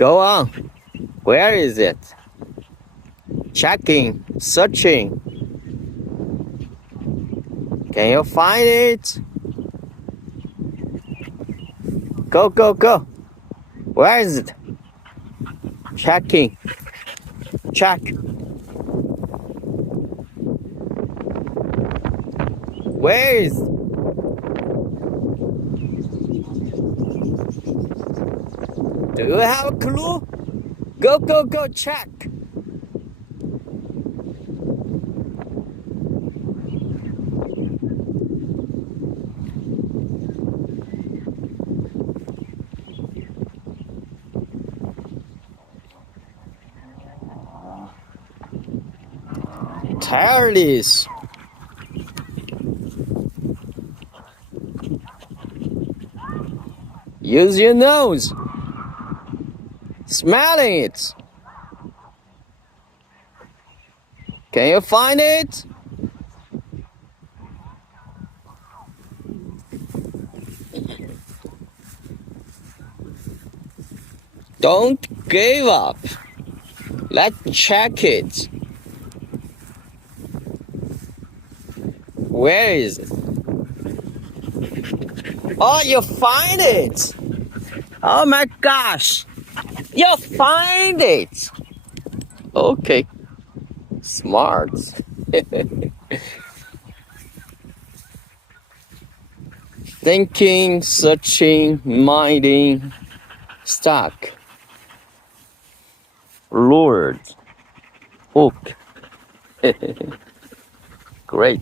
Go on. Where is it? Checking, searching. Can you find it? Go, go, go. Where is it? Checking. Check. Where is it? Do you have a clue? Go, go, go, check. Tireless. Use your nose. Smelling it. Can you find it? Don't give up. Let's check it. Where is it? Oh, you find it! Oh my gosh! You find it! Okay. Smart. Thinking, searching, minding, stuck. Lured. Hook. Great.